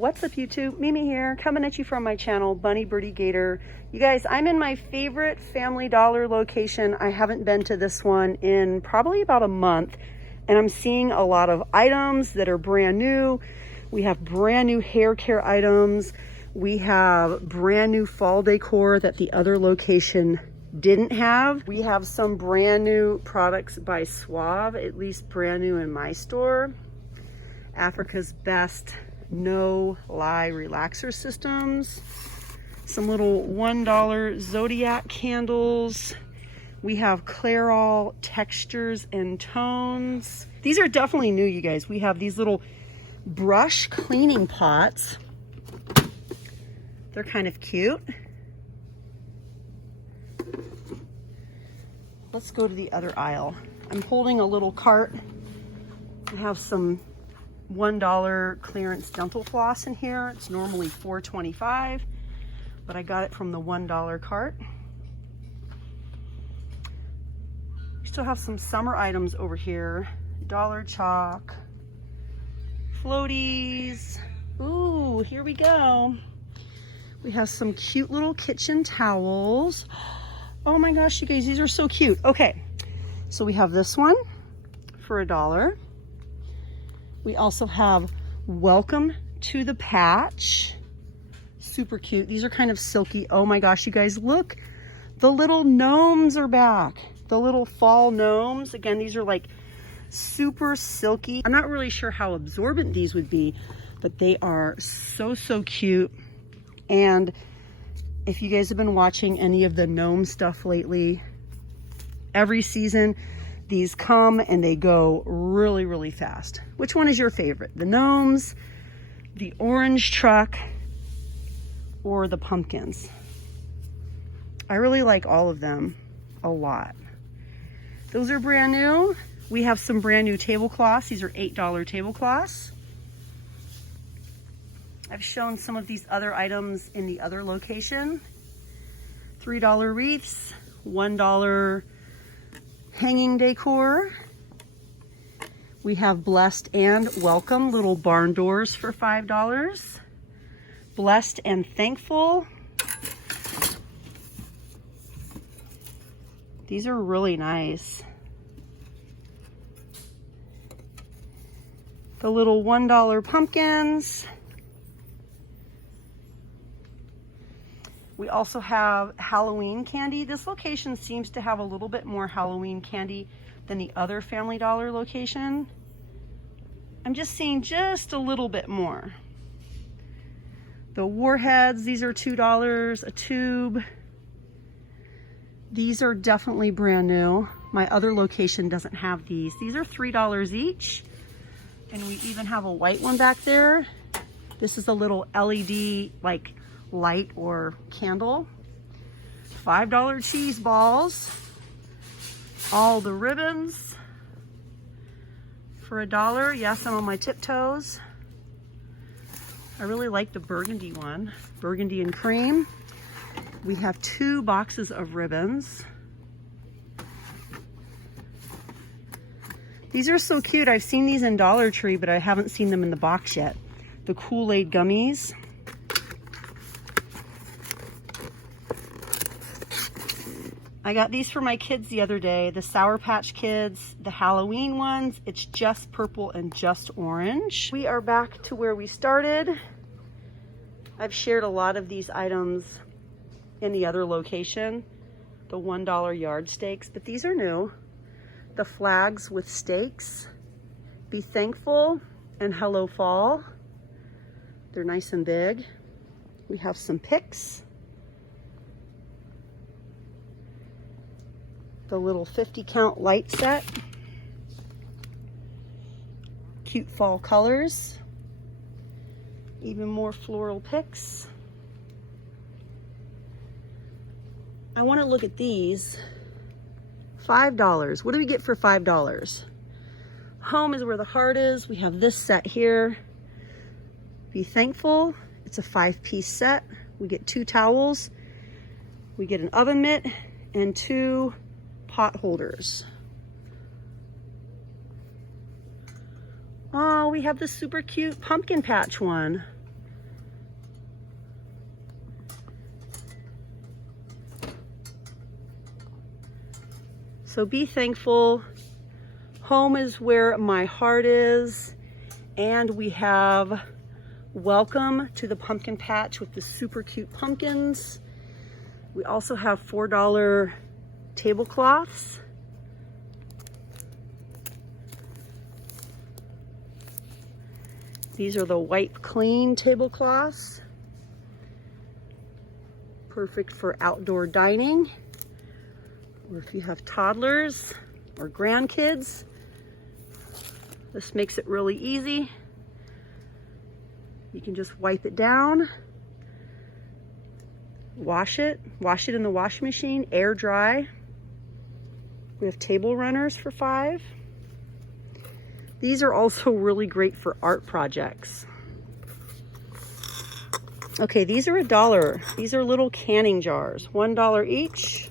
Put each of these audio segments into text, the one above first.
What's up YouTube? Mimi here, coming at you from my channel, Bunny, Birdy, Gator. You guys, I'm in my favorite Family Dollar location. I haven't been to this one in probably about a month, and I'm seeing a lot of items that are brand new. We have brand new hair care items. We have brand new fall decor that the other location didn't have. We have some brand new products by Suave, at least brand new in my store. Africa's Best No Lie Relaxer Systems. Some little $1 Zodiac candles. We have Clairol textures and tones. These are definitely new, you guys. We have these little brush cleaning pots. They're kind of cute. Let's go to the other aisle. I'm holding a little cart. I have some $1 clearance dental floss in here. It's normally $4.25, but I got it from the $1 cart. We still have some summer items over here. Dollar chalk, floaties. Ooh, here we go. We have some cute little kitchen towels. Oh my gosh, you guys, these are so cute. Okay, so we have this one for $1. We also have Welcome to the Patch. Super cute. These are kind of silky. Oh my gosh, you guys, look. The little gnomes are back. The little fall gnomes. Again, these are like super silky. I'm not really sure how absorbent these would be, but they are so, so cute. And if you guys have been watching any of the gnome stuff lately, every season, these come and they go really, really fast. Which one is your favorite? The gnomes, the orange truck, or the pumpkins? I really like all of them a lot. Those are brand new. We have some brand new tablecloths. These are $8 tablecloths. I've shown some of these other items in the other location. $3 wreaths, $1 hanging decor. We have Blessed and Welcome little barn doors for $5. Blessed and Thankful. These are really nice. The little $1 pumpkins. We also have Halloween candy. This location seems to have a little bit more Halloween candy than the other Family Dollar location. I'm just seeing just a little bit more. The warheads, these are $2 a tube. These are definitely brand new. My other location doesn't have these. These are $3 each. And we even have a white one back there. This is a little LED like light or candle. $5 cheese balls. All the ribbons for $1. Yes, I'm on my tiptoes. I really like the burgundy one, burgundy and cream. We have 2 boxes of ribbons. These are so cute. I've seen these in Dollar Tree, but I haven't seen them in the box yet. The Kool-Aid gummies. I got these for my kids the other day, the Sour Patch Kids, the Halloween ones. It's just purple and just orange. We are back to where we started. I've shared a lot of these items in the other location, the $1 yard stakes, but these are new. The flags with stakes, Be Thankful and Hello Fall. They're nice and big. We have some picks. The little 50 count light set. Cute fall colors. Even more floral picks. I want to look at these. $5. What do we get for $5? Home is where the heart is. We have this set here. Be Thankful. It's a 5-piece set. We get 2 towels. We get an oven mitt and 2 pot holders. Oh, we have this super cute pumpkin patch one. So be thankful. Home is where my heart is. And we have welcome to the pumpkin patch with the super cute pumpkins. We also have $4 tablecloths. These are the Wipe Clean tablecloths. Perfect for outdoor dining, or if you have toddlers or grandkids. This makes it really easy. You can just wipe it down, wash it in the washing machine, air dry. We have table runners for $5. These are also really great for art projects. Okay, these are $1. These are little canning jars, $1 each.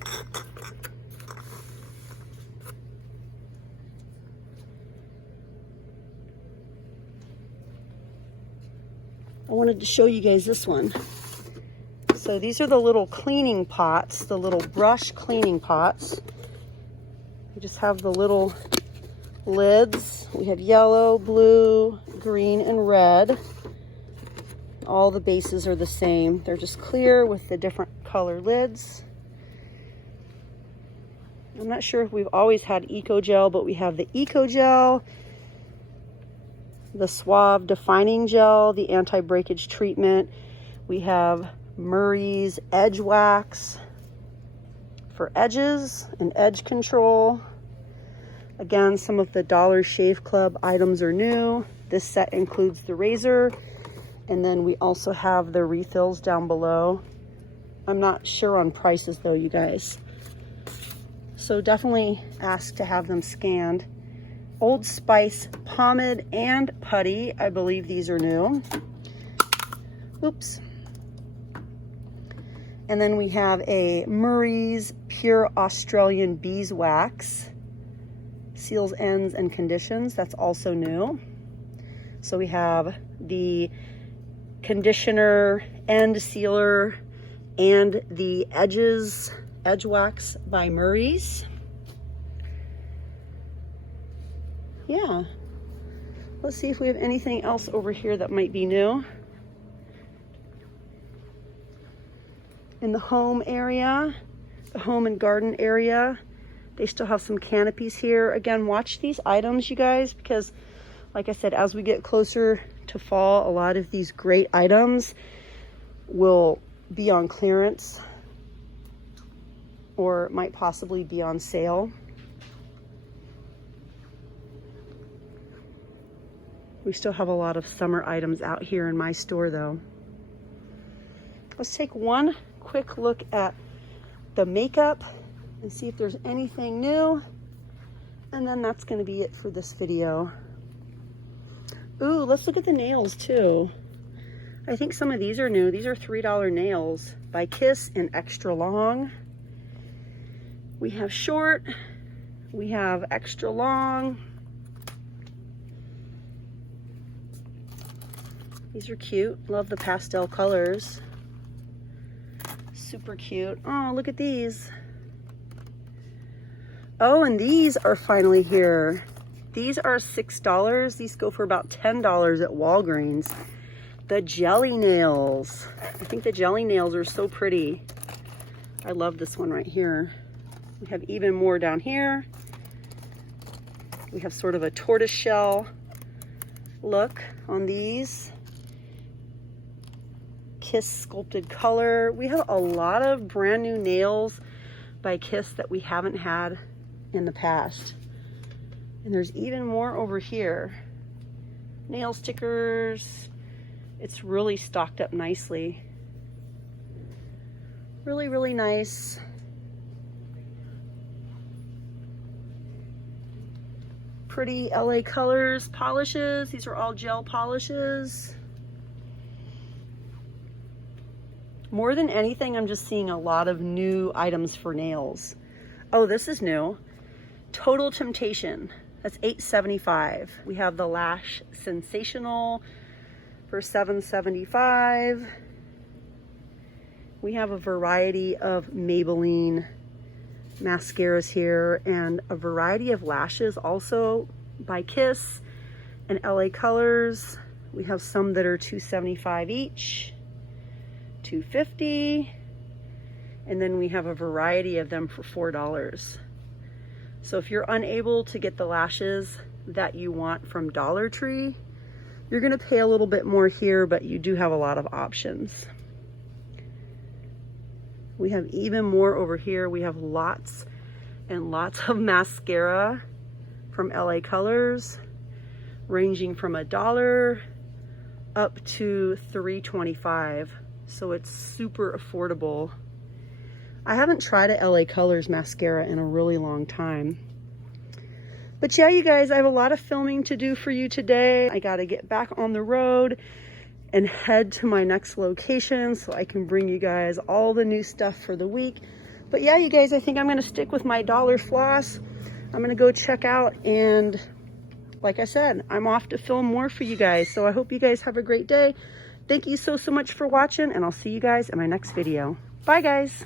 I wanted to show you guys this one. So these are the little cleaning pots, the little brush cleaning pots. You just have the little lids. We have yellow, blue, green, and red. All the bases are the same. They're just clear with the different color lids. I'm not sure if we've always had Eco Gel, but we have the Eco Gel, the Suave Defining Gel, the anti-breakage treatment. We have Murray's Edge Wax for edges and edge control. Again, some of the Dollar Shave Club items are new. This set includes the razor, and then we also have the refills down below. I'm not sure on prices though, you guys. So definitely ask to have them scanned. Old Spice Pomade and Putty. I believe these are new. Oops. And then we have a Murray's Pure Australian Beeswax. Seals, ends, and conditions. That's also new. So we have the conditioner, end sealer, and the edges, edge wax by Murray's. Yeah. Let's see if we have anything else over here that might be new. In the home area, the home and garden area, they still have some canopies here. Again, watch these items, you guys, because like I said, as we get closer to fall, a lot of these great items will be on clearance or might possibly be on sale. We still have a lot of summer items out here in my store though. Let's take one quick look at the makeup and see if there's anything new. And then that's gonna be it for this video. Ooh, let's look at the nails too. I think some of these are new. These are $3 nails by Kiss in extra long. We have short, we have extra long. These are cute. Love the pastel colors. Super cute. Oh, look at these. Oh, and these are finally here. These are $6. These go for about $10 at Walgreens. The jelly nails. I think the jelly nails are so pretty. I love this one right here. We have even more down here. We have sort of a tortoiseshell look on these. Kiss sculpted color. We have a lot of brand new nails by Kiss that we haven't had in the past. And there's even more over here. Nail stickers. It's really stocked up nicely. Really, really nice. Pretty LA Colors polishes. These are all gel polishes. More than anything, I'm just seeing a lot of new items for nails. Oh, this is new. Total Temptation. That's $8.75. We have the Lash Sensational for $7.75. We have a variety of Maybelline mascaras here, and a variety of lashes also by Kiss and LA Colors. We have some that are $2.75 each, $2.50, and then we have a variety of them for $4. So if you're unable to get the lashes that you want from Dollar Tree, you're gonna pay a little bit more here, but you do have a lot of options. We have even more over here. We have lots and lots of mascara from LA Colors, ranging from $1 up to $3.25. So it's super affordable. I haven't tried a LA Colors mascara in a really long time. But yeah, you guys, I have a lot of filming to do for you today. I gotta get back on the road and head to my next location so I can bring you guys all the new stuff for the week. But yeah, you guys, I think I'm gonna stick with my dollar floss. I'm gonna go check out, and like I said, I'm off to film more for you guys. So I hope you guys have a great day. Thank you so much for watching, and I'll see you guys in my next video. Bye, guys.